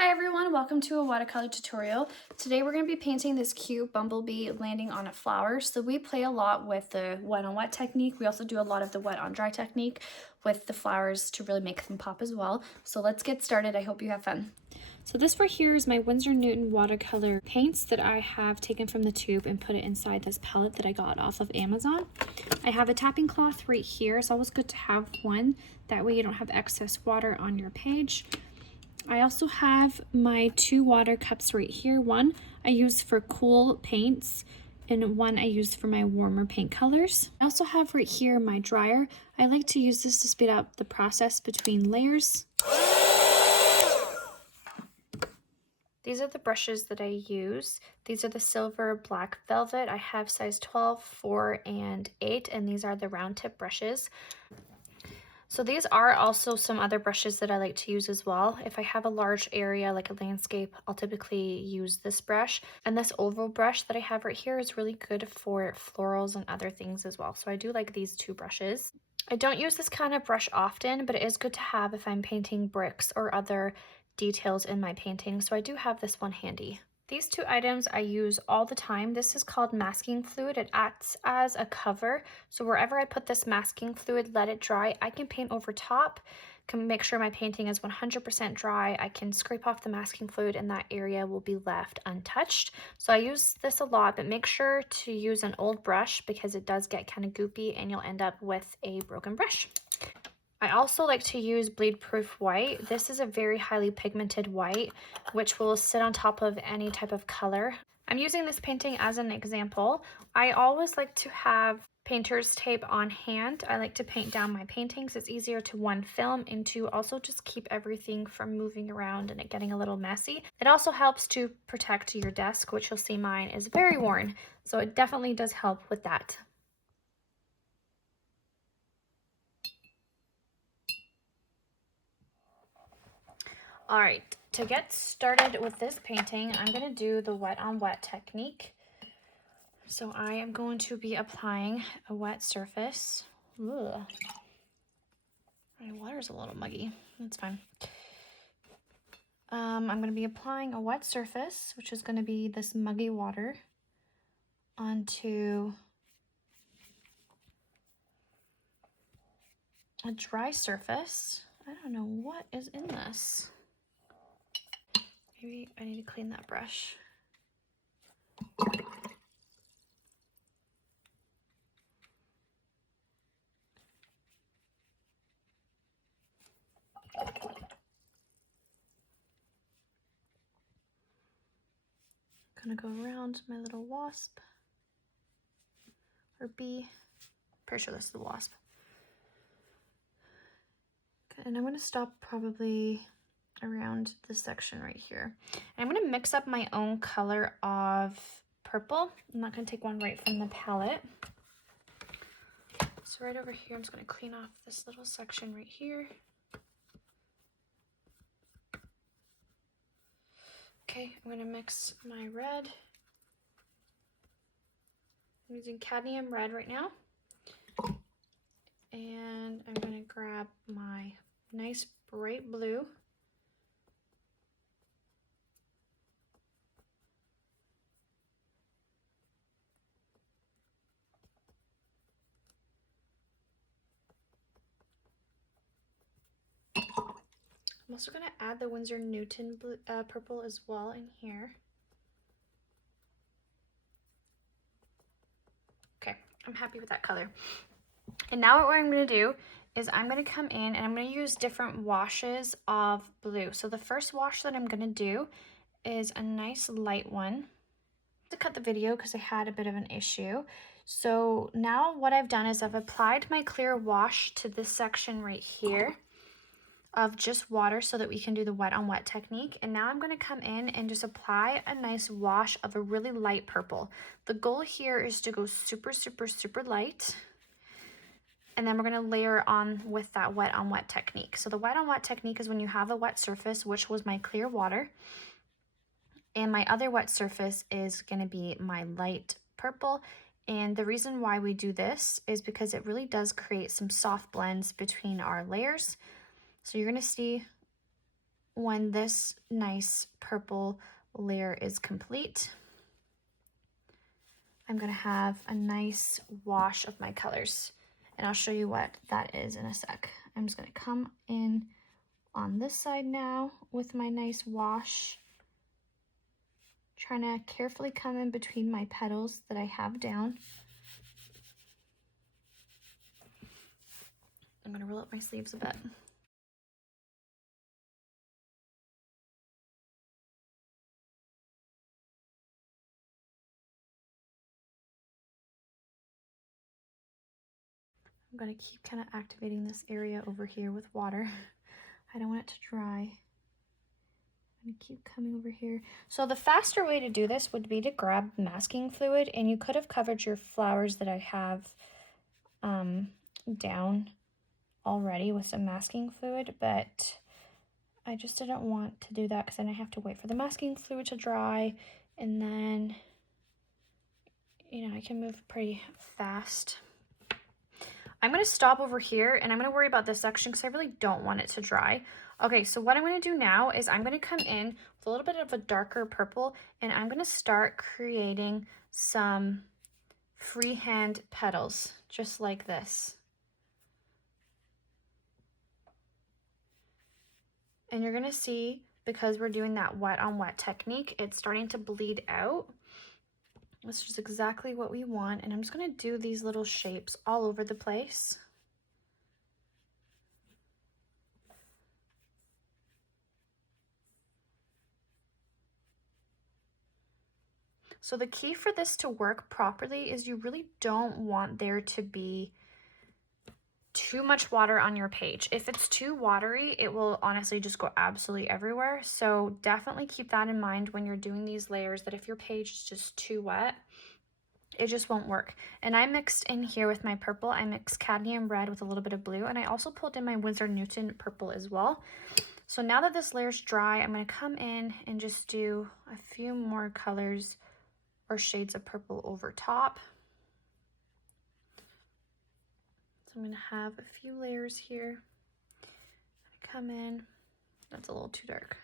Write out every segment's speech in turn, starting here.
Hi everyone, welcome to a watercolor tutorial. Today we're going to be painting this cute bumblebee landing on a flower. So we play a lot with the wet on wet technique. We also do a lot of the wet on dry technique with the flowers to really make them pop as well. So let's get started. I hope you have fun. So this right here is my Winsor Newton watercolor paints that I have taken from the tube and put it inside this palette that I got off of Amazon. I have a tapping cloth right here. It's always good to have one. That way you don't have excess water on your page. I also have my two water cups right here. One I use for cool paints and one I use for my warmer paint colors. I also have right here my dryer. I like to use this to speed up the process between layers. These are the brushes that I use. These are the silver black velvet. I have size 12, 4, and 8, and these are the round tip brushes. So these are also some other brushes that I like to use as well. If I have a large area like a landscape, I'll typically use this brush. And this oval brush that I have right here is really good for florals and other things as well. So I do like these two brushes. I don't use this kind of brush often, but it is good to have if I'm painting bricks or other details in my painting. So I do have this one handy. These two items I use all the time. This is called masking fluid. It acts as a cover. So wherever I put this masking fluid, let it dry, I can paint over top, can make sure my painting is 100% dry. I can scrape off the masking fluid and that area will be left untouched. So I use this a lot, but make sure to use an old brush because it does get kind of goopy and you'll end up with a broken brush. I also like to use bleed proof white. This is a very highly pigmented white, which will sit on top of any type of color. I'm using this painting as an example. I always like to have painter's tape on hand. I like to paint down my paintings. It's easier to one, film, and to also just keep everything from moving around and it getting a little messy. It also helps to protect your desk, which you'll see mine is very worn. So it definitely does help with that. All right, to get started with this painting, I'm going to do the wet on wet technique. So I am going to be applying a wet surface. Ugh. My water's a little muggy. That's fine. I'm going to be applying a wet surface, which is going to be this muggy water, onto a dry surface. I don't know what is in this. Maybe I need to clean that brush. Gonna go around my little wasp or bee. Pretty sure this is the wasp. Okay, and I'm gonna stop probably around this section right here. And I'm gonna mix up my own color of purple. I'm not gonna take one right from the palette. So right over here, I'm just gonna clean off this little section right here. Okay, I'm gonna mix my red. I'm using cadmium red right now. And I'm gonna grab my nice bright blue. I'm also going to add the Winsor Newton blue, purple as well in here. Okay, I'm happy with that color. And now what I'm going to do is I'm going to come in and I'm going to use different washes of blue. So the first wash that I'm going to do is a nice light one. To cut the video because I had a bit of an issue. So now what I've done is I've applied my clear wash to this section right here of just water so that we can do the wet on wet technique. And now I'm going to come in and just apply a nice wash of a really light purple. The goal here is to go super, super, super light. And then we're going to layer on with that wet on wet technique. So the wet on wet technique is when you have a wet surface, which was my clear water. And my other wet surface is going to be my light purple. And the reason why we do this is because it really does create some soft blends between our layers. So you're going to see when this nice purple layer is complete, I'm gonna have a nice wash of my colors, and I'll show you what that is in a sec. I'm just gonna come in on this side now with my nice wash, trying to carefully come in between my petals that I have down. I'm gonna roll up my sleeves a bit. I'm gonna keep kind of activating this area over here with water. I don't want it to dry. I'm gonna keep coming over here. So the faster way to do this would be to grab masking fluid, and you could have covered your flowers that I have down already with some masking fluid, but I just didn't want to do that because then I have to wait for the masking fluid to dry, and then, you know, I can move pretty fast. I'm going to stop over here, and I'm going to worry about this section because I really don't want it to dry. Okay, so what I'm going to do now is I'm going to come in with a little bit of a darker purple, and I'm going to start creating some freehand petals, just like this. And you're going to see, because we're doing that wet on wet technique, it's starting to bleed out. This is exactly what we want, and I'm just going to do these little shapes all over the place. So the key for this to work properly is you really don't want there to be too much water on your page. If it's too watery, it will honestly just go absolutely everywhere. So definitely keep that in mind when you're doing these layers, that if your page is just too wet, it just won't work. And I mixed in here with my purple, I mixed cadmium red with a little bit of blue, and I also pulled in my Winsor Newton purple as well. So now that this layer's dry, I'm going to come in and just do a few more colors or shades of purple over top. So I'm going to have a few layers here. Come in. That's a little too dark.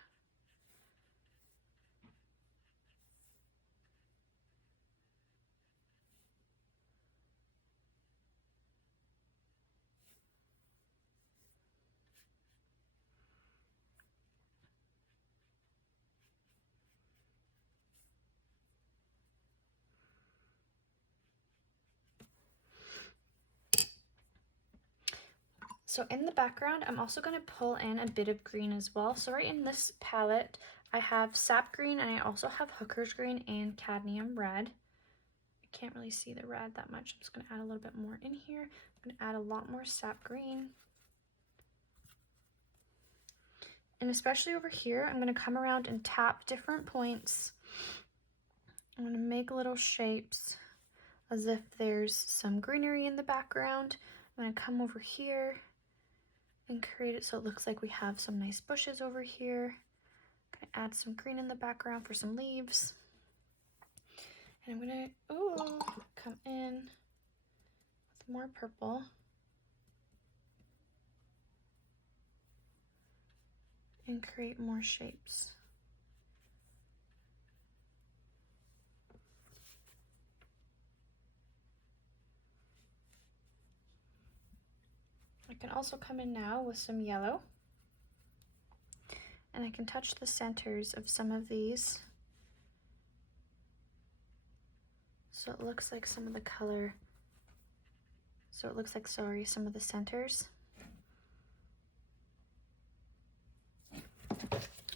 So in the background, I'm also going to pull in a bit of green as well. So right in this palette, I have sap green, and I also have hooker's green and cadmium red. I can't really see the red that much. I'm just going to add a little bit more in here. I'm going to add a lot more sap green. And especially over here, I'm going to come around and tap different points. I'm going to make little shapes as if there's some greenery in the background. I'm going to come over here and create it so it looks like we have some nice bushes over here. I'm gonna add some green in the background for some leaves. And I'm gonna come in with more purple. And create more shapes. I can also come in now with some yellow. And I can touch the centers of some of these. So it looks like some of the color, some of the centers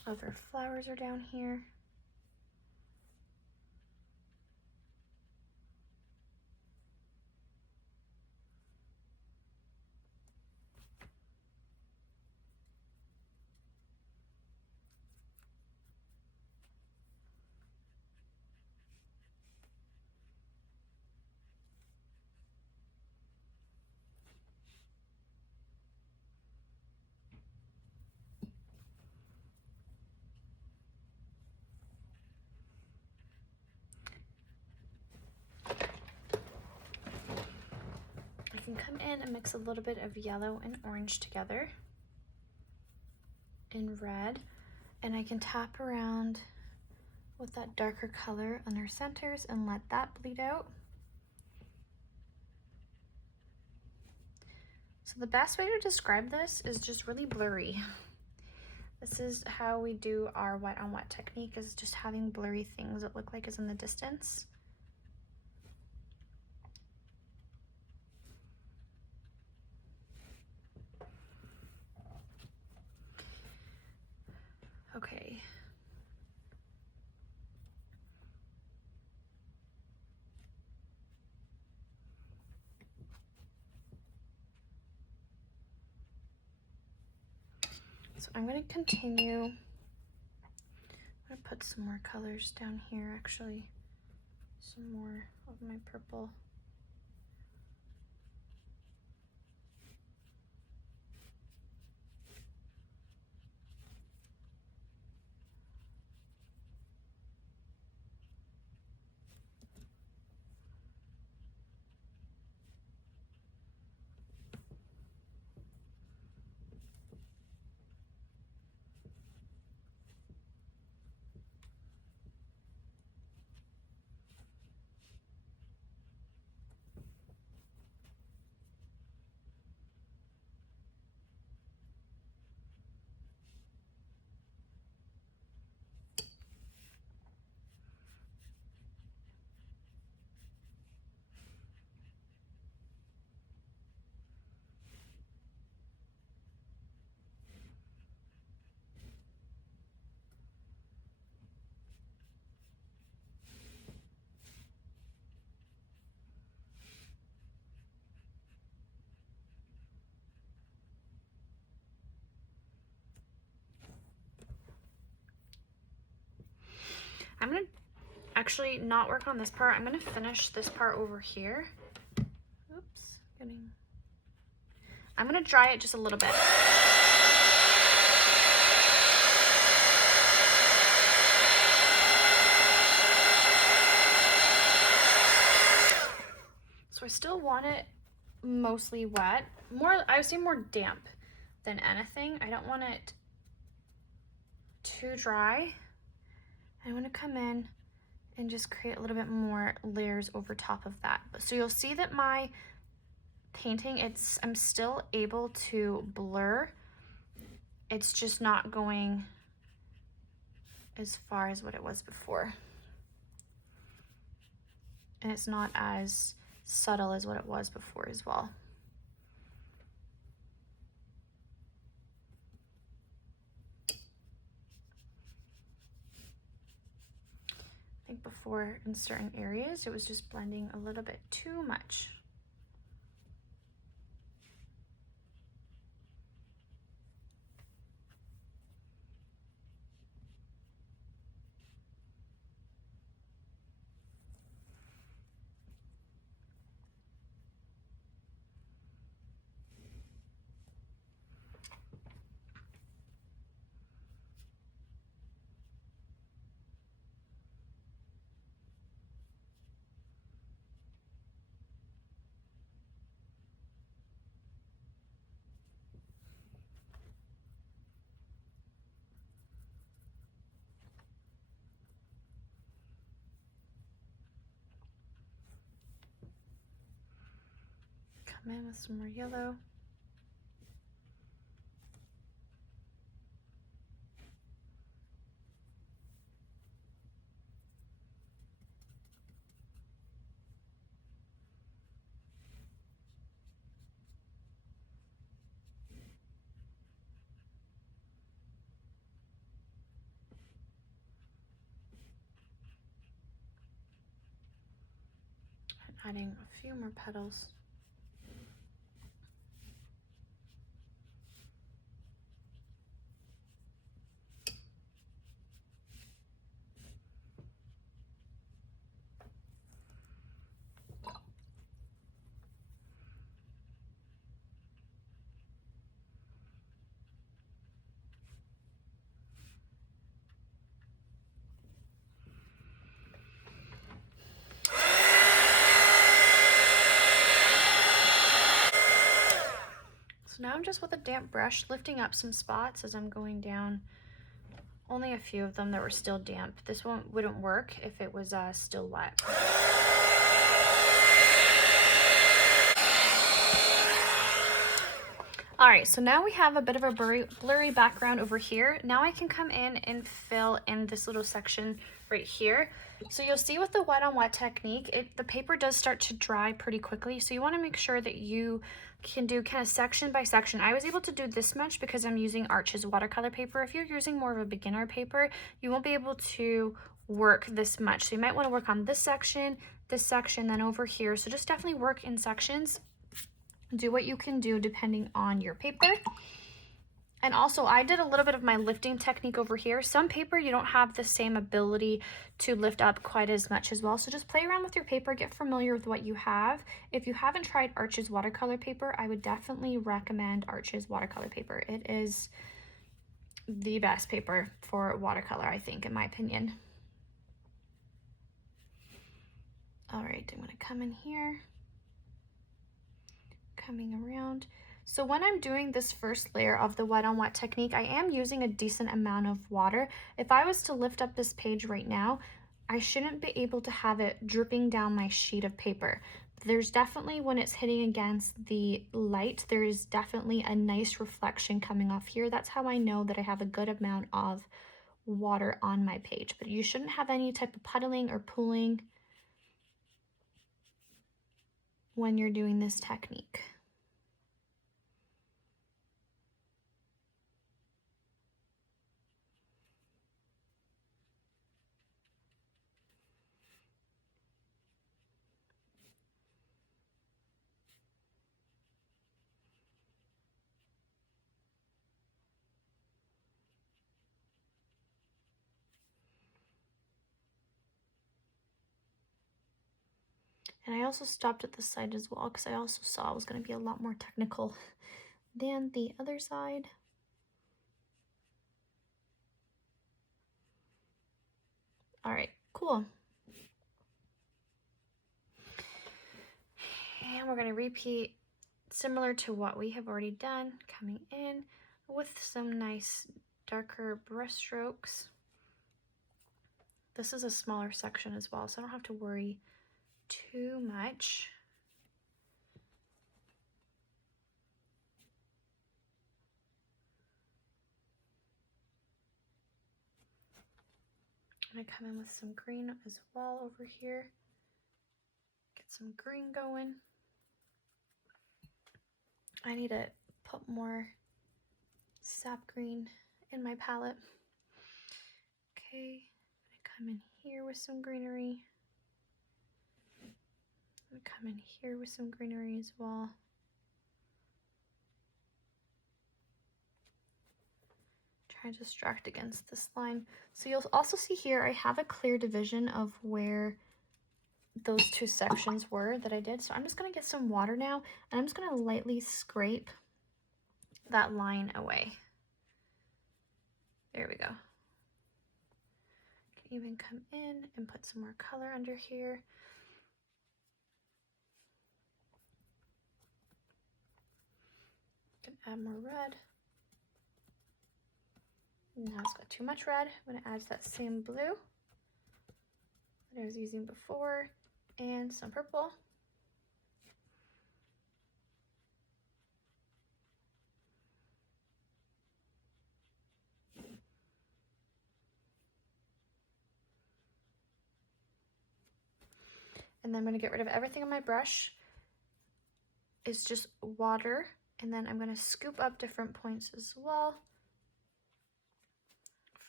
of our flowers are down here. I can come in and mix a little bit of yellow and orange together in red. And I can tap around with that darker color on our centers and let that bleed out. So the best way to describe this is just really blurry. This is how we do our wet on wet technique, is just having blurry things that look like is in the distance. Okay. So I'm going to continue. I'm going to put some more colors down here, actually. Some more of my purple. I'm going to actually not work on this part. I'm going to finish this part over here. Oops, I'm going to dry it just a little bit. So I still want it mostly wet. I would say more damp than anything. I don't want it too dry. I want to come in and just create a little bit more layers over top of that. So you'll see that my painting, I'm still able to blur. It's just not going as far as what it was before. And it's not as subtle as what it was before as well. I think before in certain areas it was just blending a little bit too much. Come in with some more yellow. And adding a few more petals. Now I'm just with a damp brush lifting up some spots as I'm going down only a few of them that were still damp. This one wouldn't work if it was still wet. All right, so now we have a bit of a blurry background over here. Now I can come in and fill in this little section right here. So you'll see with the wet on wet technique, the paper does start to dry pretty quickly. So you wanna make sure that you can do kind of section by section. I was able to do this much because I'm using Arches watercolor paper. If you're using more of a beginner paper, you won't be able to work this much. So you might wanna work on this section, then over here. So just definitely work in sections. Do what you can do depending on your paper. And also I did a little bit of my lifting technique over here. Some paper you don't have the same ability to lift up quite as much as well. So just play around with your paper, get familiar with what you have. If you haven't tried Arches watercolor paper, I would definitely recommend Arches watercolor paper. It is the best paper for watercolor, I think, in my opinion. All right, I'm gonna come in here. Coming around. So when I'm doing this first layer of the wet on wet technique, I am using a decent amount of water. If I was to lift up this page right now, I shouldn't be able to have it dripping down my sheet of paper. There's definitely, when it's hitting against the light, there is definitely a nice reflection coming off here. That's how I know that I have a good amount of water on my page. But you shouldn't have any type of puddling or pooling when you're doing this technique. And I also stopped at this side as well because I also saw it was going to be a lot more technical than the other side. All right, cool. And we're going to repeat similar to what we have already done, coming in with some nice darker brush strokes. This is a smaller section as well, so I don't have to worry too much. I'm gonna come in with some green as well over here. Get some green going. I need to put more sap green in my palette. Okay, I'm gonna come in here with some greenery. I'm gonna come in here with some greenery as well. Try to distract against this line. So you'll also see here I have a clear division of where those two sections were that I did. So I'm just going to get some water now and I'm just going to lightly scrape that line away. There we go. Can even come in and put some more color under here. Can add more red. Now it's got too much red. I'm going to add that same blue that I was using before and some purple. And then I'm going to get rid of everything on my brush. It's just water. And then I'm going to scoop up different points as well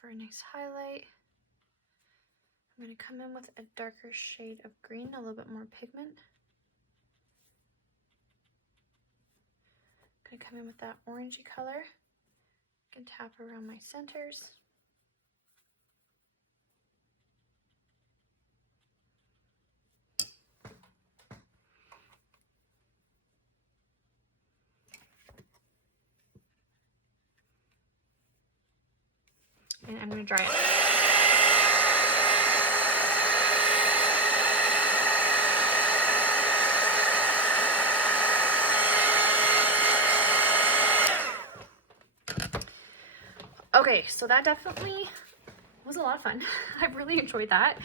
for a nice highlight. I'm going to come in with a darker shade of green, a little bit more pigment. I'm going to come in with that orangey color. I can tap around my centers. And I'm going to dry it. Okay, so that definitely a lot of fun. I've really enjoyed that.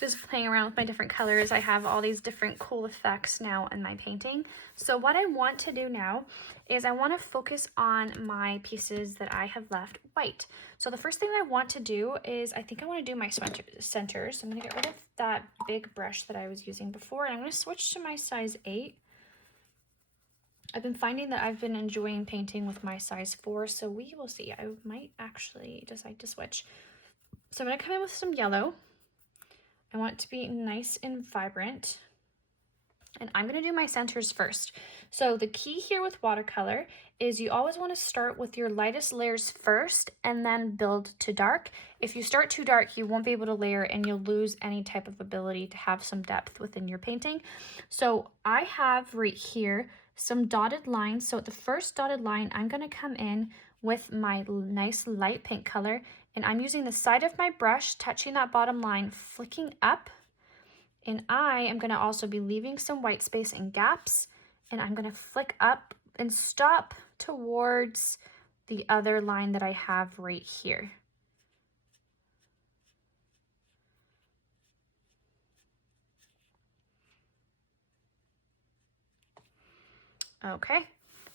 Just playing around with my different colors. I have all these different cool effects now in my painting. So what I want to do now is I want to focus on my pieces that I have left white. So the first thing I want to do is I think I want to do my centers. I'm going to get rid of that big brush that I was using before, and I'm going to switch to my size 8. I've been finding that I've been enjoying painting with my size 4, so we will see. I might actually decide to switch. So I'm going to come in with some yellow. I want it to be nice and vibrant. And I'm going to do my centers first. So the key here with watercolor is you always want to start with your lightest layers first and then build to dark. If you start too dark, you won't be able to layer and you'll lose any type of ability to have some depth within your painting. So I have right here some dotted lines. So at the first dotted line, I'm going to come in with my nice light pink color, and I'm using the side of my brush, touching that bottom line, flicking up. And I am going to also be leaving some white space and gaps, and I'm going to flick up and stop towards the other line that I have right here. Okay,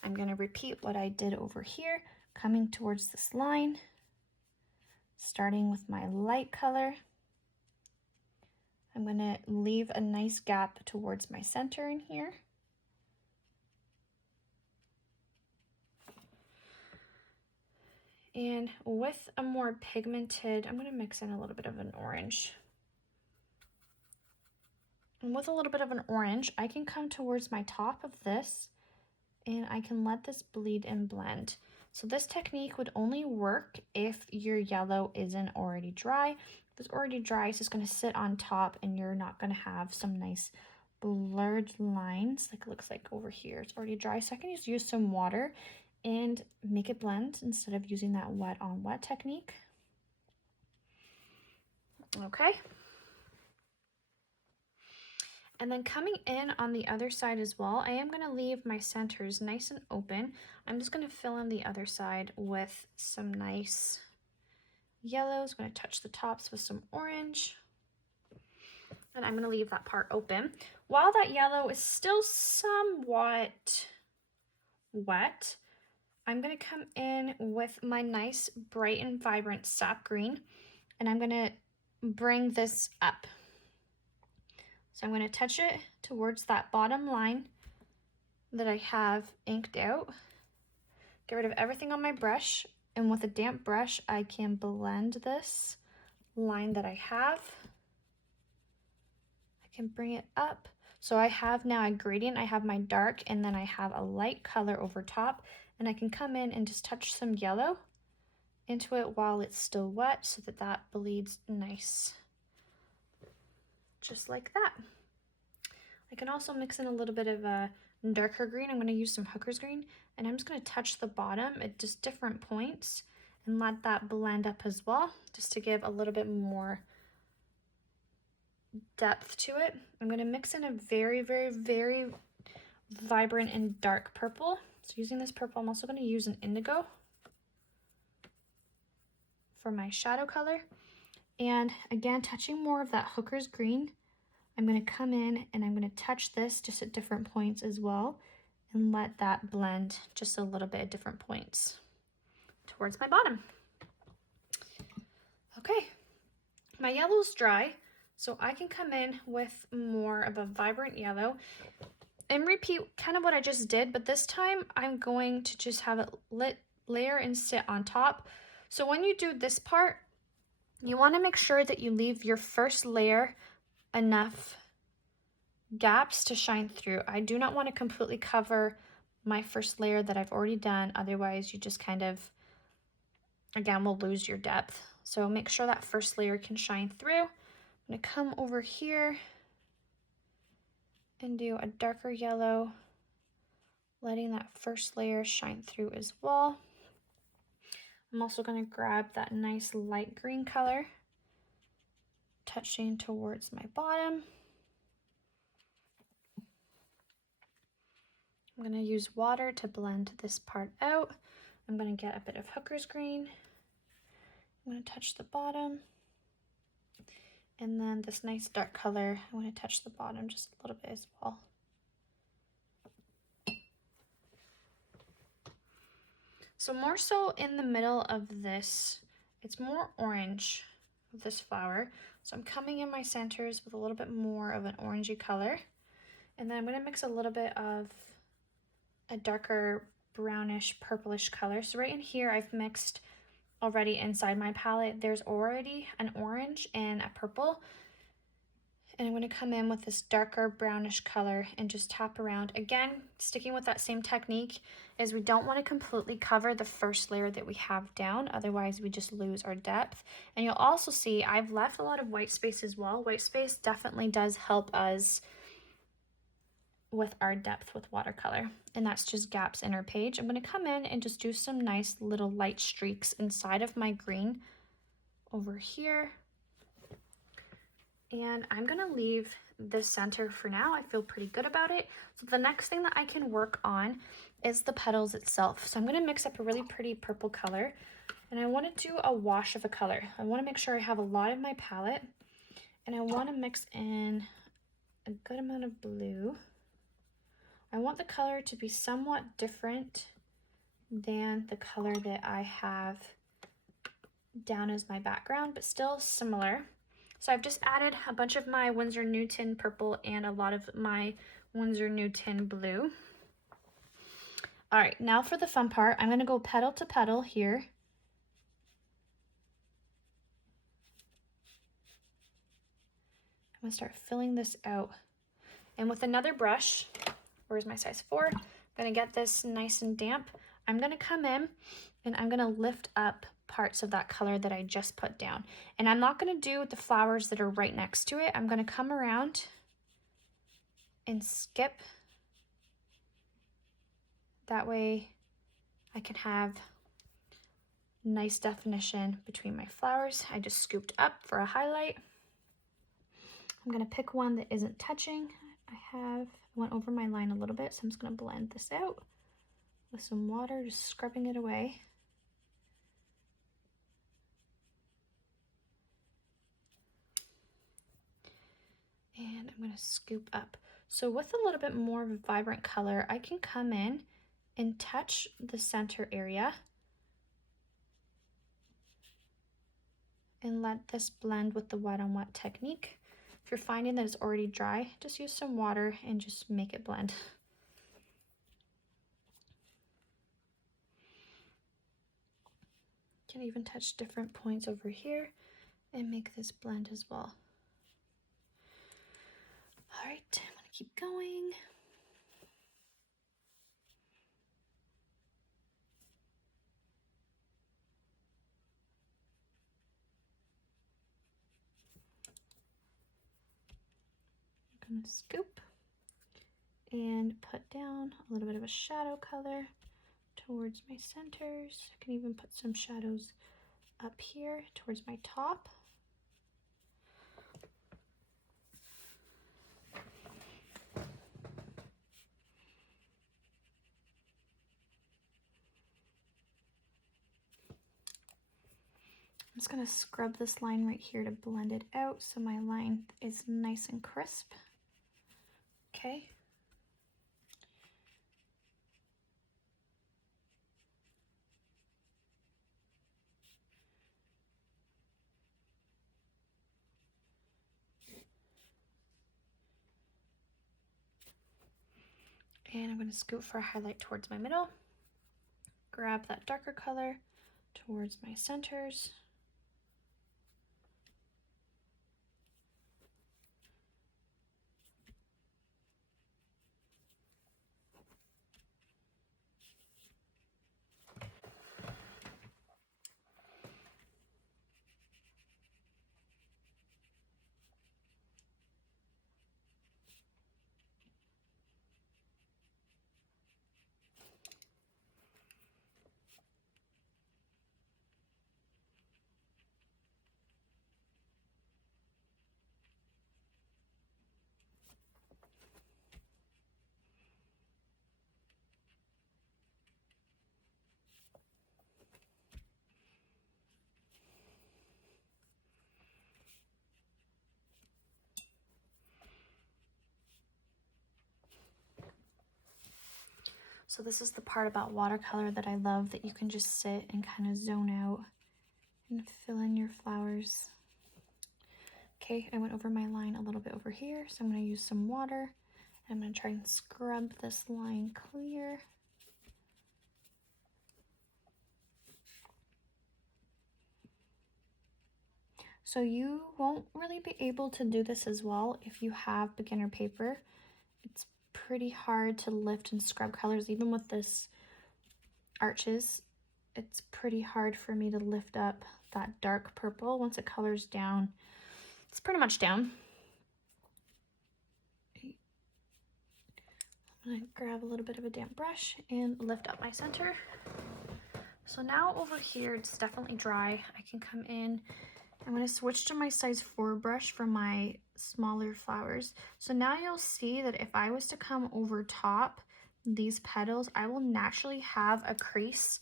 I'm going to repeat what I did over here, coming towards this line, starting with my light color. I'm going to leave a nice gap towards my center in here. And with a more pigmented, I'm going to mix in a little bit of an orange. And with a little bit of an orange, I can come towards my top of this, and I can let this bleed and blend. So this technique would only work if your yellow isn't already dry. If it's already dry, it's just going to sit on top, and you're not going to have some nice blurred lines like it looks like over here. It's already dry, so I can just use some water and make it blend instead of using that wet on wet technique. Okay. And then coming in on the other side as well, I am going to leave my centers nice and open. I'm just going to fill in the other side with some nice yellows. I'm going to touch the tops with some orange. And I'm going to leave that part open. While that yellow is still somewhat wet, I'm going to come in with my nice bright and vibrant sap green, and I'm going to bring this up. So I'm going to touch it towards that bottom line that I have inked out. Get rid of everything on my brush, and with a damp brush, I can blend this line that I have. I can bring it up. So I have now a gradient. I have my dark, and then I have a light color over top, and I can come in and just touch some yellow into it while it's still wet so that that bleeds nice. Just like that. I can also mix in a little bit of a darker green. I'm going to use some hooker's green, and I'm just going to touch the bottom at just different points and let that blend up as well, just to give a little bit more depth to it. I'm going to mix in a very, very, very vibrant and dark purple. So using this purple, I'm also going to use an indigo for my shadow color. And again, touching more of that hooker's green, I'm going to come in and I'm going to touch this just at different points as well and let that blend just a little bit at different points towards my bottom. Okay, my yellow's dry, so I can come in with more of a vibrant yellow and repeat kind of what I just did, but this time I'm going to just have it lit layer and sit on top. So when you do this part, you want to make sure that you leave your first layer enough gaps to shine through. I do not want to completely cover my first layer that I've already done, otherwise you just kind of, again, will lose your depth. So make sure that first layer can shine through. I'm going to come over here and do a darker yellow, letting that first layer shine through as well. I'm also going to grab that nice light green color, touching towards my bottom. I'm going to use water to blend this part out. I'm going to get a bit of hooker's green. I'm going to touch the bottom. And then this nice dark color, I want to touch the bottom just a little bit as well. So more so in the middle of this, it's more orange of this flower. So I'm coming in my centers with a little bit more of an orangey color. And then I'm gonna mix a little bit of a darker brownish purplish color. So right in here, I've mixed already inside my palette. There's already an orange and a purple. And I'm going to come in with this darker brownish color and just tap around. Again, sticking with that same technique, is we don't want to completely cover the first layer that we have down, otherwise we just lose our depth. And you'll also see I've left a lot of white space as well. White space definitely does help us with our depth with watercolor, and that's just gaps in our page. I'm going to come in and just do some nice little light streaks inside of my green over here. And I'm gonna leave this center for now. I feel pretty good about it. So the next thing that I can work on is the petals itself. So I'm gonna mix up a really pretty purple color, and I wanna do a wash of a color. I wanna make sure I have a lot in my palette, and I wanna mix in a good amount of blue. I want the color to be somewhat different than the color that I have down as my background, but still similar. So I've just added a bunch of my Winsor Newton purple and a lot of my Winsor Newton blue. All right, now for the fun part, I'm gonna go petal to petal here. I'm gonna start filling this out. And with another brush, where's my size 4? I'm gonna get this nice and damp. I'm gonna come in and I'm gonna lift up parts of that color that I just put down. And I'm not gonna do the flowers that are right next to it. I'm gonna come around and skip. That way I can have nice definition between my flowers. I just scooped up for a highlight. I'm gonna pick one that isn't touching. I went over my line a little bit, so I'm just gonna blend this out with some water, just scrubbing it away. And I'm gonna scoop up. So with a little bit more of a vibrant color, I can come in and touch the center area and let this blend with the wet on wet technique. If you're finding that it's already dry, just use some water and just make it blend. You can even touch different points over here and make this blend as well. All right, I'm gonna keep going. I'm gonna scoop and put down a little bit of a shadow color towards my centers. I can even put some shadows up here towards my top. I'm just gonna scrub this line right here to blend it out so my line is nice and crisp. Okay. And I'm gonna scoop for a highlight towards my middle. Grab that darker color towards my centers. So this is the part about watercolor that I love, that you can just sit and kind of zone out and fill in your flowers. Okay, I went over my line a little bit over here, so I'm going to use some water. And I'm going to try and scrub this line clear. So you won't really be able to do this as well if you have beginner paper. It's pretty hard to lift and scrub colors, even with this arches. It's pretty hard for me to lift up that dark purple. Once it colors down, it's pretty much down. I'm gonna grab a little bit of a damp brush and lift up my center. So now over here, it's definitely dry. I can come in. I'm going to switch to my size 4 brush for my smaller flowers. So now you'll see that if I was to come over top these petals, I will naturally have a crease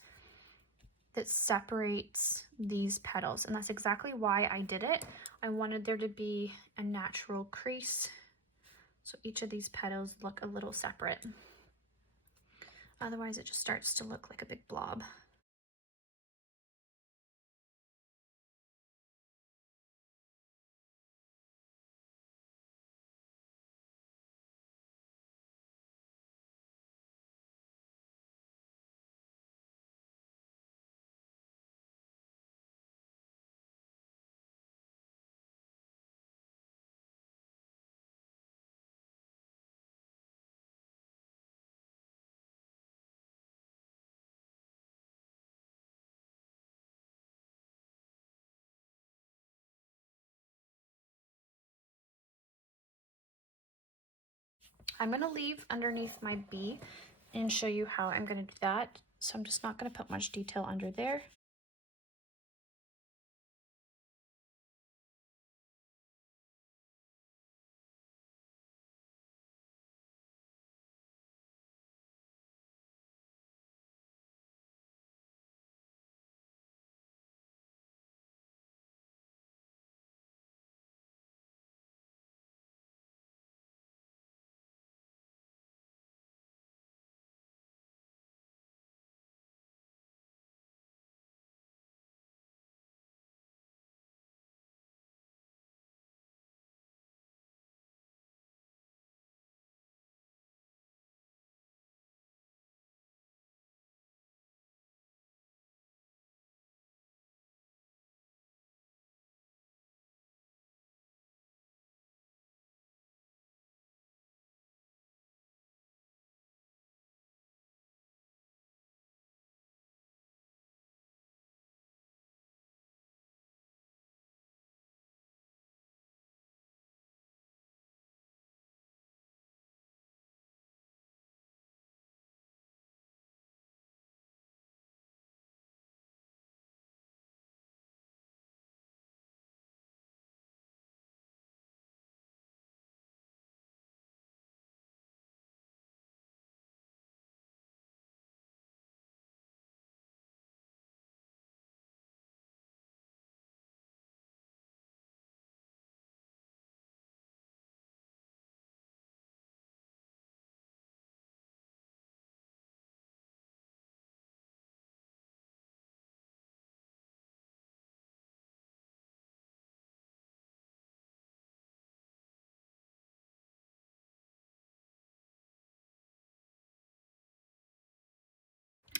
that separates these petals. And that's exactly why I did it. I wanted there to be a natural crease, so each of these petals look a little separate. Otherwise, it just starts to look like a big blob. I'm going to leave underneath my B and show you how I'm going to do that. So I'm just not going to put much detail under there.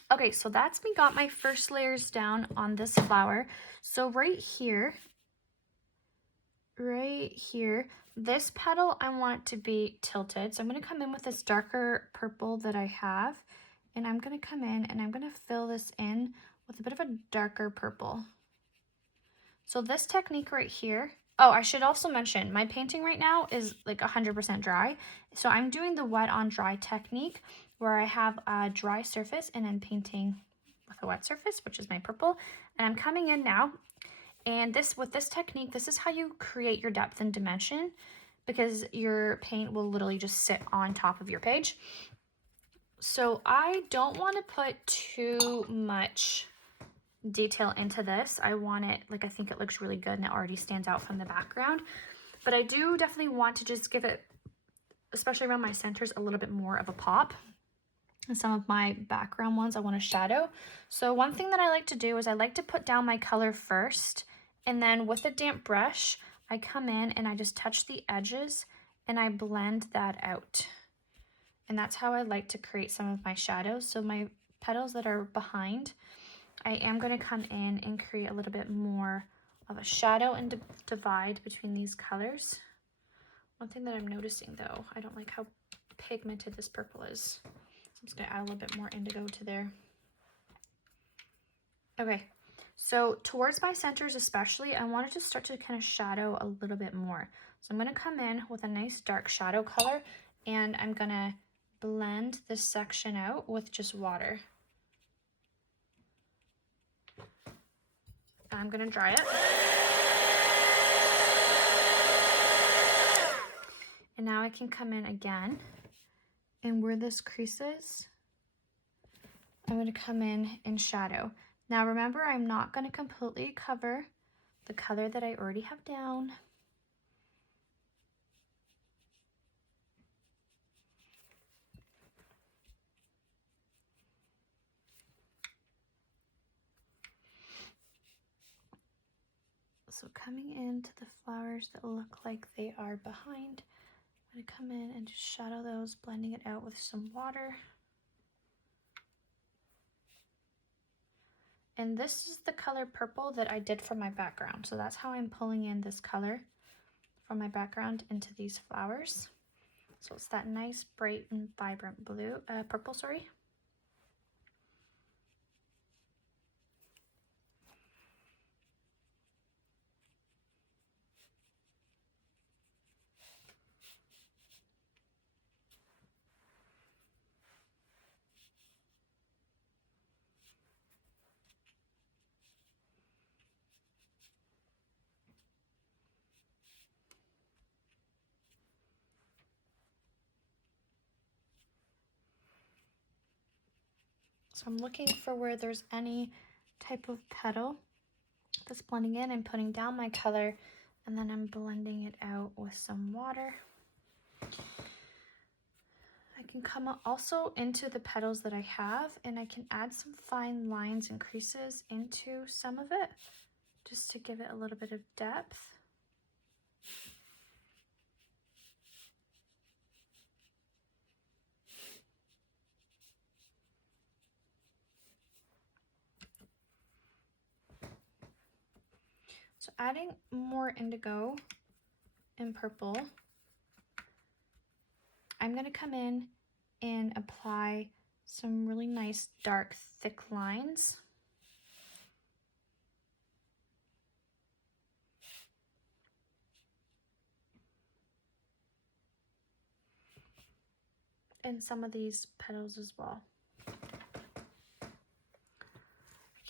Okay, so that's me got my first layers down on this flower. So right here, this petal, I want it to be tilted. So I'm going to come in with this darker purple that I have, and I'm going to come in and I'm going to fill this in with a bit of a darker purple. So this technique right here, oh, I should also mention, my painting right now is like 100% dry. So I'm doing the wet on dry technique, where I have a dry surface and then painting with a wet surface, which is my purple. And I'm coming in now, and with this technique, this is how you create your depth and dimension, because your paint will literally just sit on top of your page. So I don't want to put too much detail into this. I want it, like, I think it looks really good and it already stands out from the background, but I do definitely want to just give it, especially around my centers, a little bit more of a pop. And some of my background ones I want to shadow. So one thing that I like to do is I like to put down my color first, and then with a damp brush, I come in and I just touch the edges and I blend that out. And that's how I like to create some of my shadows. So my petals that are behind, I am going to come in and create a little bit more of a shadow and divide between these colors. One thing that I'm noticing though, I don't like how pigmented this purple is. So I'm just going to add a little bit more indigo to there. Okay, so towards my centers especially, I wanted to start to kind of shadow a little bit more. So I'm going to come in with a nice dark shadow color, and I'm going to blend this section out with just water. I'm going to dry it. And now I can come in again, and where this crease is, I'm going to come in and shadow. Now remember, I'm not going to completely cover the color that I already have down. So coming into the flowers that look like they are behind, I'm going to come in and just shadow those, blending it out with some water. And this is the color purple that I did for my background. So that's how I'm pulling in this color from my background into these flowers. So it's that nice, bright and vibrant purple, sorry. So I'm looking for where there's any type of petal that's blending in and putting down my color, and then I'm blending it out with some water. I can come also into the petals that I have, and I can add some fine lines and creases into some of it just to give it a little bit of depth. So adding more indigo and purple, I'm going to come in and apply some really nice dark thick lines. And some of these petals as well.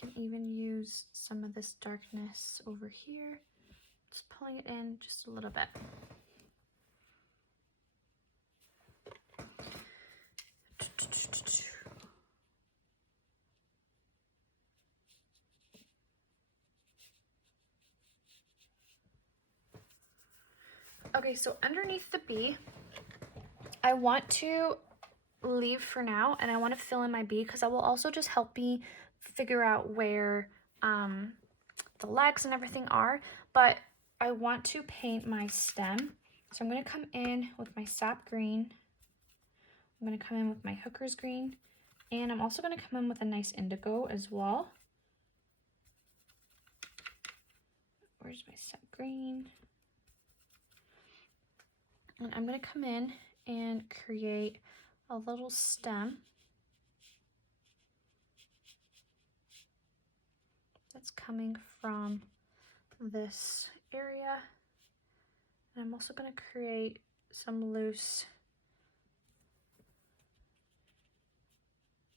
I can even use some of this darkness over here, just pulling it in just a little bit. Okay, so underneath the bee, I want to leave for now, and I want to fill in my bee because that will also just help me figure out where the legs and everything are. But I want to paint my stem, so I'm going to come in with my sap green. I'm going to come in with my hooker's green, and I'm also going to come in with a nice indigo as well. Where's my sap green? And I'm going to come in and create a little stem that's coming from this area. And I'm also going to create some loose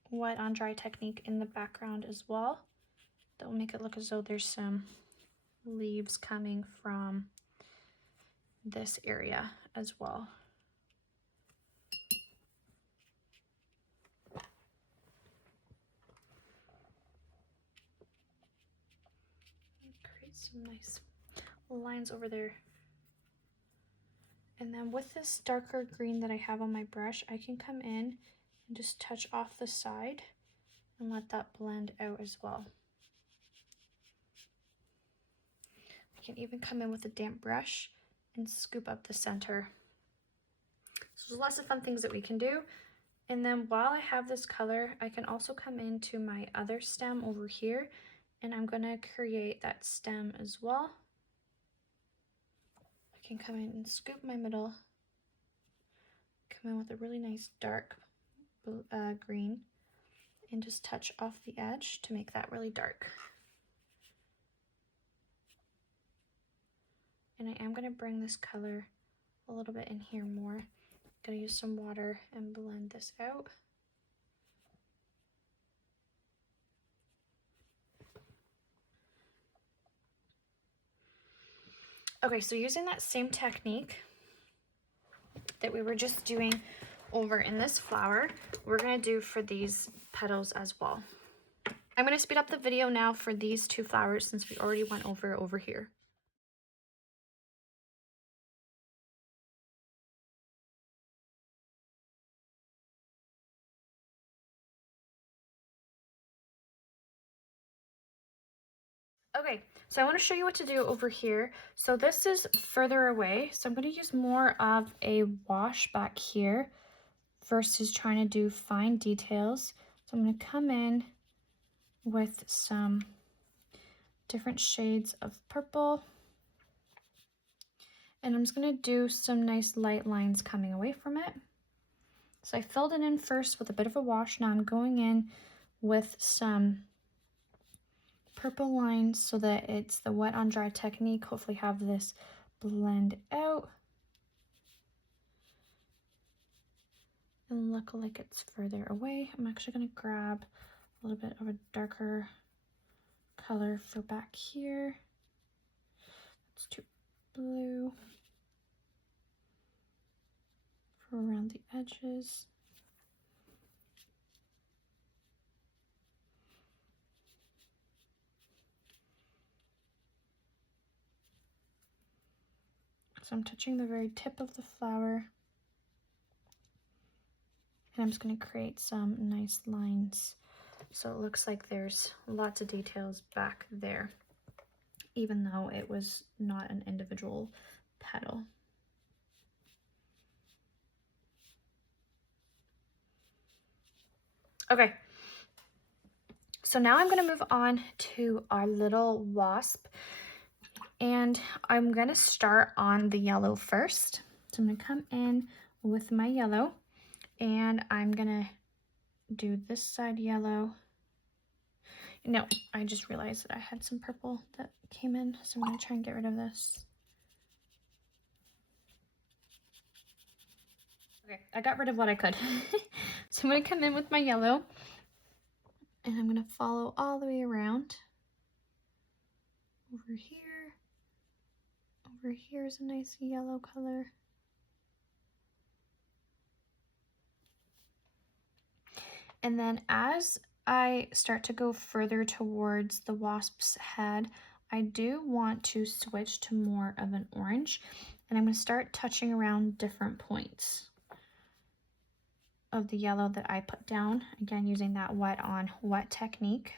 wet on dry technique in the background as well. That will make it look as though there's some leaves coming from this area as well. Create some nice lines over there. And then with this darker green that I have on my brush, I can come in and just touch off the side and let that blend out as well. You can even come in with a damp brush and scoop up the center. So there's lots of fun things that we can do. And then while I have this color, I can also come into my other stem over here, and I'm gonna create that stem as well. I can come in and scoop my middle, come in with a really nice dark green, and just touch off the edge to make that really dark. And I am gonna bring this color a little bit in here more. I'm gonna use some water and blend this out. Okay, so using that same technique that we were just doing over in this flower, we're gonna do for these petals as well. I'm gonna speed up the video now for these two flowers since we already went over here. Okay, so I want to show you what to do over here. So this is further away, so I'm going to use more of a wash back here versus trying to do fine details. So I'm going to come in with some different shades of purple, and I'm just going to do some nice light lines coming away from it. So I filled it in first with a bit of a wash. Now I'm going in with some purple lines so that it's the wet on dry technique. Hopefully have this blend out and look like it's further away. I'm actually going to grab a little bit of a darker color for back here. It's too blue for around the edges. So I'm touching the very tip of the flower, and I'm just going to create some nice lines so it looks like there's lots of details back there, even though it was not an individual petal. Okay, so now I'm going to move on to our little wasp, and I'm going to start on the yellow first. So I'm going to come in with my yellow, and I'm going to do this side yellow. No, I just realized that I had some purple that came in, so I'm going to try and get rid of this. Okay, I got rid of what I could. So I'm going to come in with my yellow, and I'm going to follow all the way around. Over here. Over here is a nice yellow color. And then as I start to go further towards the wasp's head, I do want to switch to more of an orange, and I'm going to start touching around different points of the yellow that I put down, again using that wet on wet technique.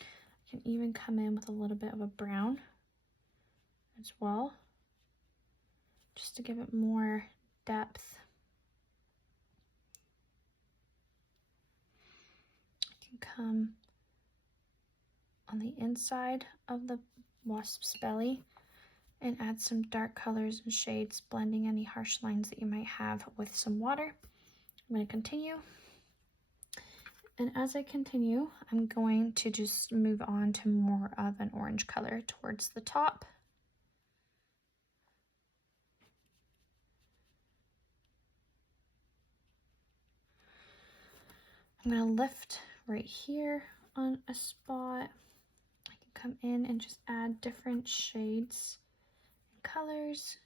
I can even come in with a little bit of a brown as well, just to give it more depth. I can come on the inside of the wasp's belly and add some dark colors and shades, blending any harsh lines that you might have with some water. I'm going to continue. And as I continue, I'm going to just move on to more of an orange color towards the top. I'm going to lift right here on a spot. I can come in and just add different shades and colors,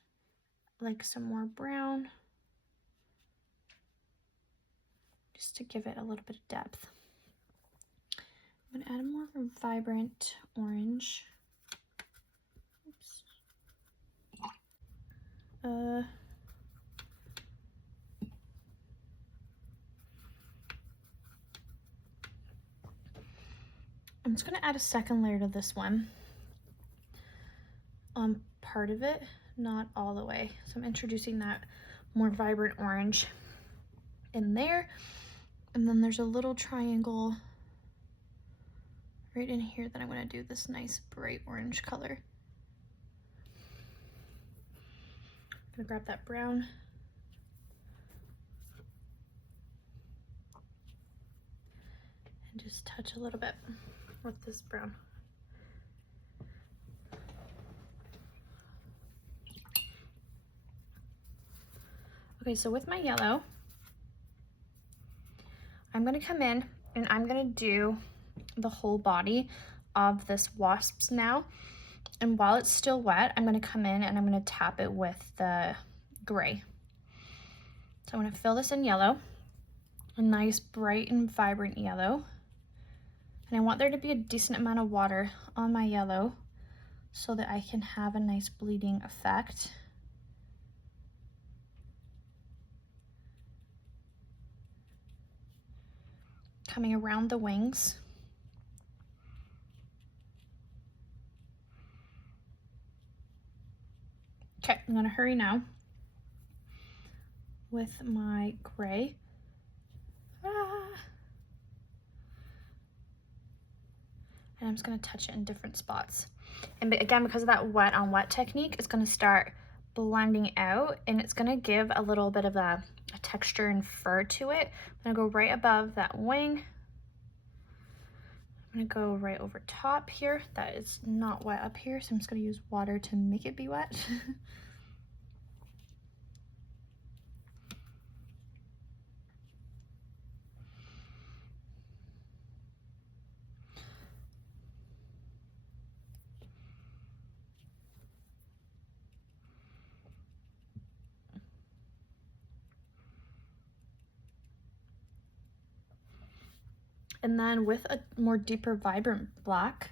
like some more brown, just to give it a little bit of depth. I'm going to add more of a vibrant orange. Oops. I'm just gonna add a second layer to this one on part of it, not all the way. So I'm introducing that more vibrant orange in there. And then there's a little triangle right in here that I'm gonna do this nice bright orange color. I'm gonna grab that brown. And just touch a little bit with this brown. Okay, so with my yellow, I'm gonna come in and I'm gonna do the whole body of this wasps now. And while it's still wet, I'm gonna come in and I'm gonna tap it with the gray. So I'm gonna fill this in yellow, a nice bright and vibrant yellow. And I want there to be a decent amount of water on my yellow so that I can have a nice bleeding effect. Coming around the wings. Okay, I'm gonna hurry now with my gray. And I'm just gonna touch it in different spots. And again, because of that wet on wet technique, it's gonna start blending out and it's gonna give a little bit of a texture and fur to it. I'm gonna go right above that wing. I'm gonna go right over top here. That is not wet up here, so I'm just gonna use water to make it be wet. And then with a more deeper vibrant black,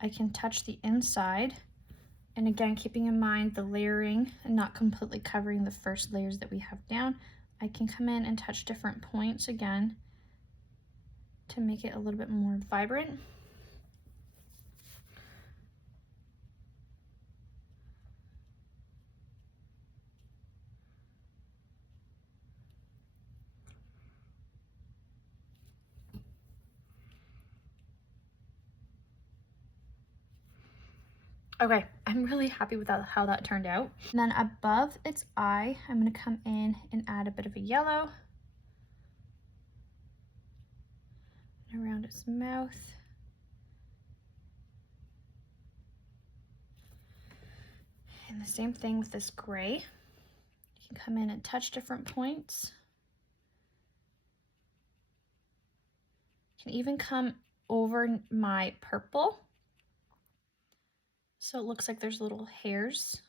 I can touch the inside. And again, keeping in mind the layering and not completely covering the first layers that we have down, I can come in and touch different points again to make it a little bit more vibrant. Okay, I'm really happy with how that turned out. And then above its eye, I'm gonna come in and add a bit of a yellow. And around its mouth. And the same thing with this gray. You can come in and touch different points. You can even come over my purple. So it looks like there's little hairs.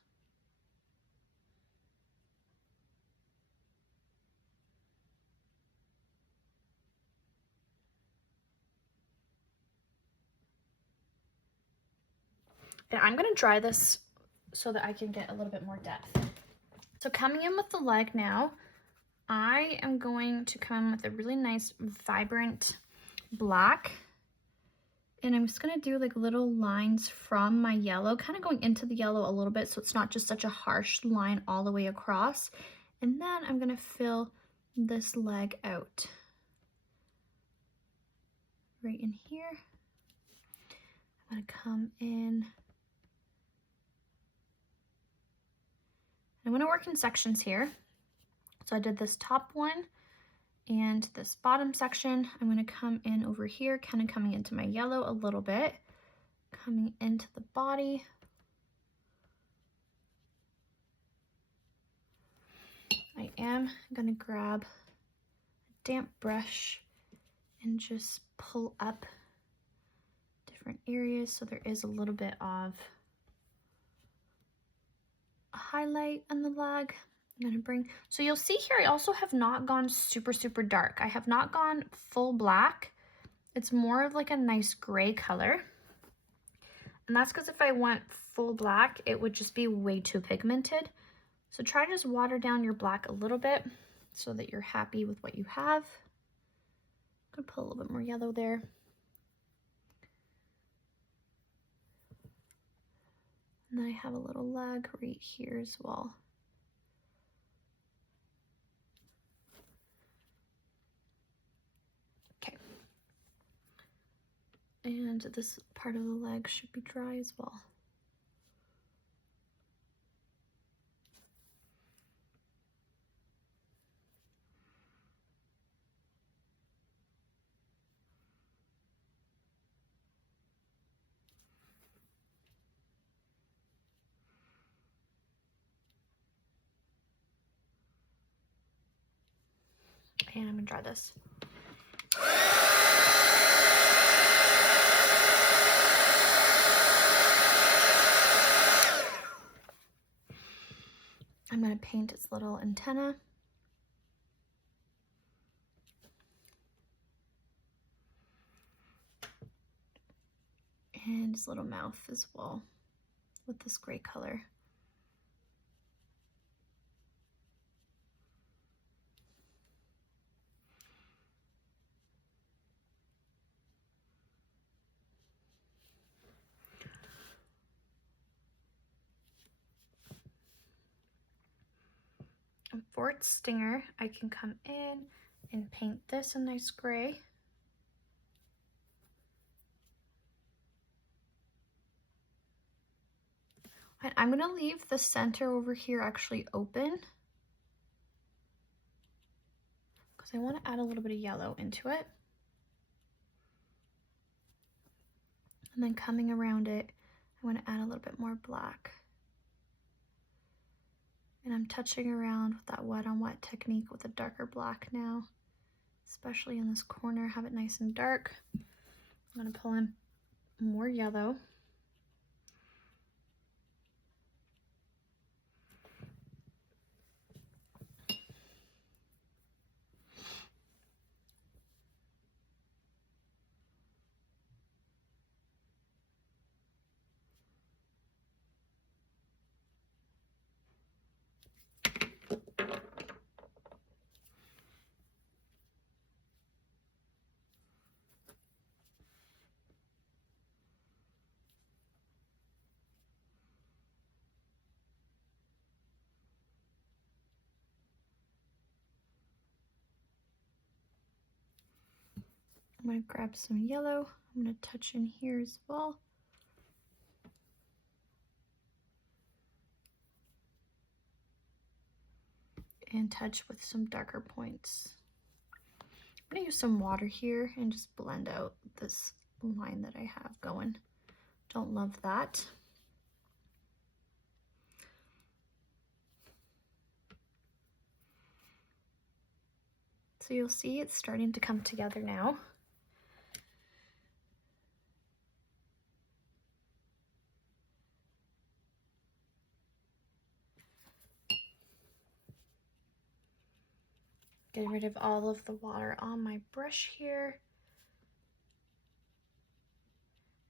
And I'm gonna dry this so that I can get a little bit more depth. So coming in with the leg now, I am going to come in with a really nice vibrant black. And I'm just gonna do like little lines from my yellow, kind of going into the yellow a little bit so it's not just such a harsh line all the way across. And then I'm gonna fill this leg out. Right in here. I'm gonna come in. I'm gonna work in sections here. So I did this top one and this bottom section. I'm gonna come in over here, kind of coming into my yellow a little bit, coming into the body. I am gonna grab a damp brush and just pull up different areas so there is a little bit of a highlight on the leg. I'm gonna bring, so you'll see here I also have not gone super dark. I have not gone full black. It's more of like a nice gray color. And that's because if I went full black, it would just be way too pigmented. So try to just water down your black a little bit so that you're happy with what you have. I'm gonna put a little bit more yellow there. And then I have a little leg right here as well. Okay. And this part of the leg should be dry as well. And I'm gonna dry this. I'm gonna paint its little antenna. And his little mouth as well with this gray color. And for its stinger, I can come in and paint this a nice gray. And I'm gonna leave the center over here actually open because I want to add a little bit of yellow into it. And then coming around it, I want to add a little bit more black. And I'm touching around with that wet on wet technique with a darker black now, especially in this corner, have it nice and dark. I'm gonna pull in more yellow. I'm gonna grab some yellow. I'm gonna touch in here as well. And touch with some darker points. I'm gonna use some water here and just blend out this line that I have going. Don't love that. So you'll see it's starting to come together now. Get rid of all of the water on my brush here.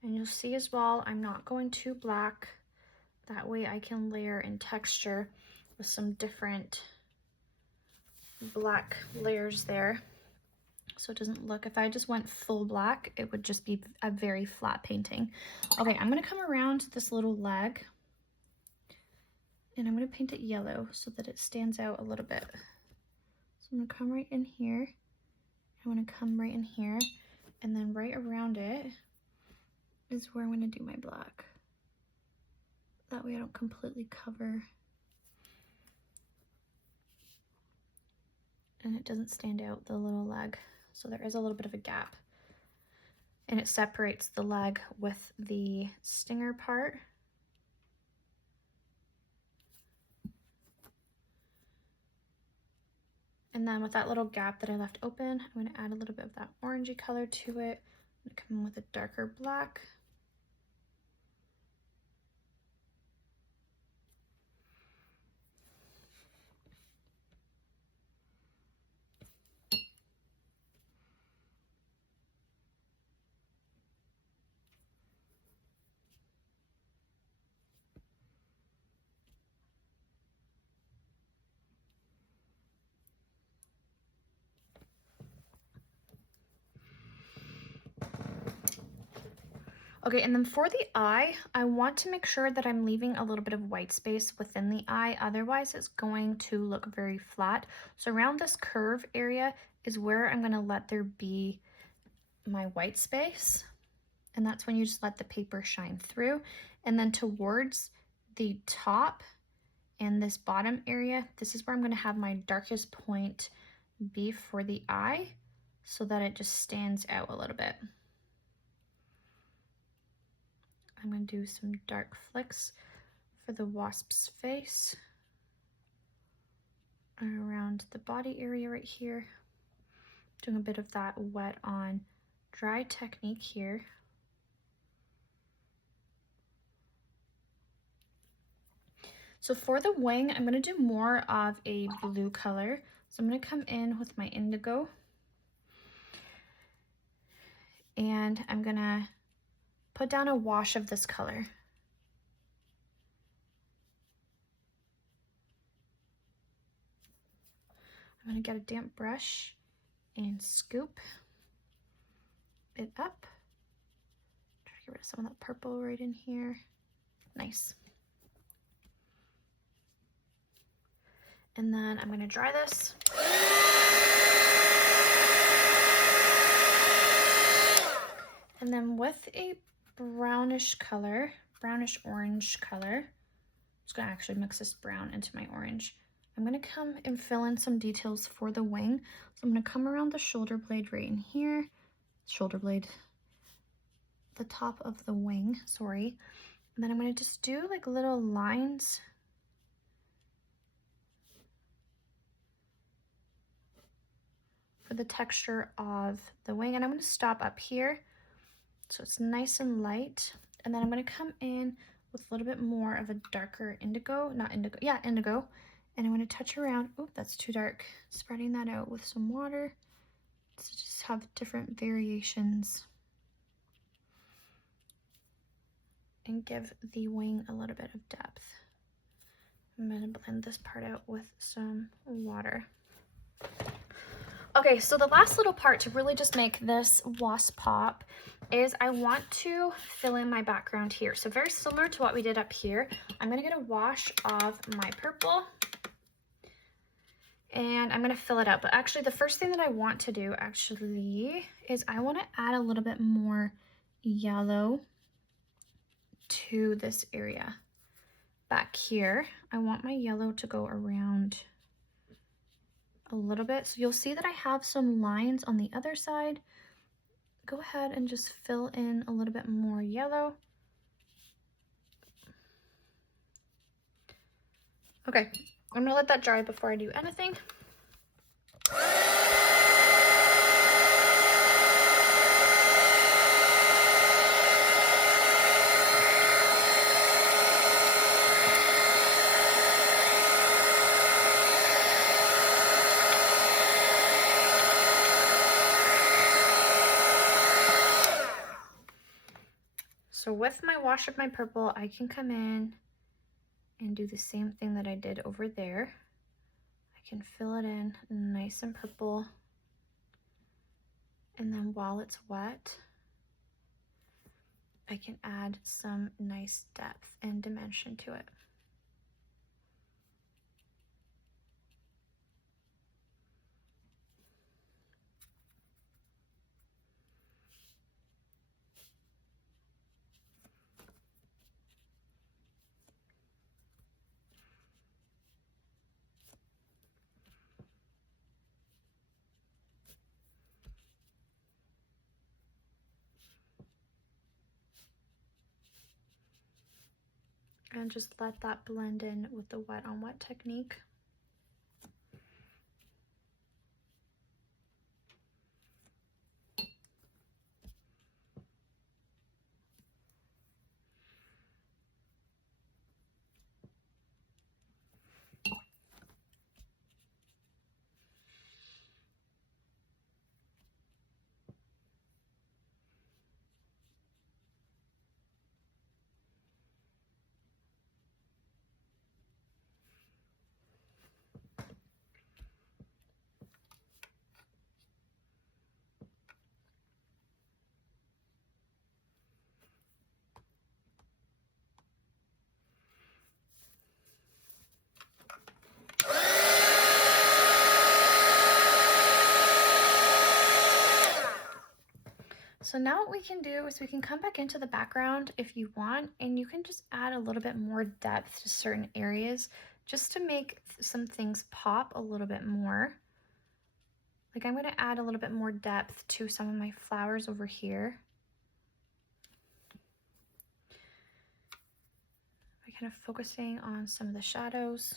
And you'll see as well, I'm not going too black. That way I can layer in texture with some different black layers there. So it doesn't look, if I just went full black, it would just be a very flat painting. Okay, I'm gonna come around this little leg and I'm gonna paint it yellow so that it stands out a little bit. So I'm gonna come right in here. I wanna come right in here, and then right around it is where I'm gonna do my black. That way I don't completely cover and it doesn't stand out the little leg. So there is a little bit of a gap. And it separates the leg with the stinger part. And then with that little gap that I left open, I'm going to add a little bit of that orangey color to it. I'm going to come in with a darker black. Okay, and then for the eye, I want to make sure that I'm leaving a little bit of white space within the eye, otherwise it's going to look very flat. So around this curve area is where I'm gonna let there be my white space, and that's when you just let the paper shine through. And then towards the top and this bottom area, this is where I'm gonna have my darkest point be for the eye, so that it just stands out a little bit. I'm going to do some dark flicks for the wasp's face around the body area right here. Doing a bit of that wet on dry technique here. So for the wing, I'm going to do more of a blue color. So I'm going to come in with my indigo, and I'm going to put down a wash of this color. I'm going to get a damp brush and scoop it up. Try to get rid of some of that purple right in here. Nice. And then I'm going to dry this. And then with a brownish color, brownish orange color, I'm just going to actually mix this brown into my orange. I'm going to come and fill in some details for the wing. So I'm going to come around the shoulder blade right in here. Shoulder blade, the top of the wing, sorry. And then I'm going to just do like little lines for the texture of the wing. And I'm going to stop up here so it's nice and light. And then I'm going to come in with a little bit more of a darker indigo, not indigo, yeah, indigo. And I'm going to touch around, oh, that's too dark. Spreading that out with some water to just have different variations and give the wing a little bit of depth. I'm going to blend this part out with some water. Okay, so the last little part to really just make this wasp pop is I want to fill in my background here. So very similar to what we did up here, I'm going to get a wash of my purple and I'm going to fill it up. But actually the first thing that I want to do actually is I want to add a little bit more yellow to this area. Back here, I want my yellow to go around a little bit. So you'll see that I have some lines on the other side. Go ahead and just fill in a little bit more yellow. Okay, I'm gonna let that dry before I do anything. So with my wash of my purple, I can come in and do the same thing that I did over there. I can fill it in nice and purple. And then while it's wet, I can add some nice depth and dimension to it. And just let that blend in with the wet on wet technique. So now what we can do is we can come back into the background if you want, and you can just add a little bit more depth to certain areas just to make some things pop a little bit more. Like I'm going to add a little bit more depth to some of my flowers over here. By kind of focusing on some of the shadows.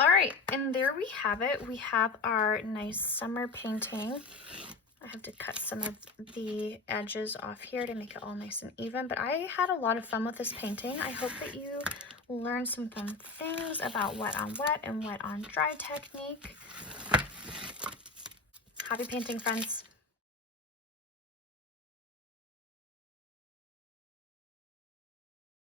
All right, and there we have it. We have our nice summer painting. I have to cut some of the edges off here to make it all nice and even, but I had a lot of fun with this painting. I hope that you learned some fun things about wet on wet and wet on dry technique. Happy painting, friends.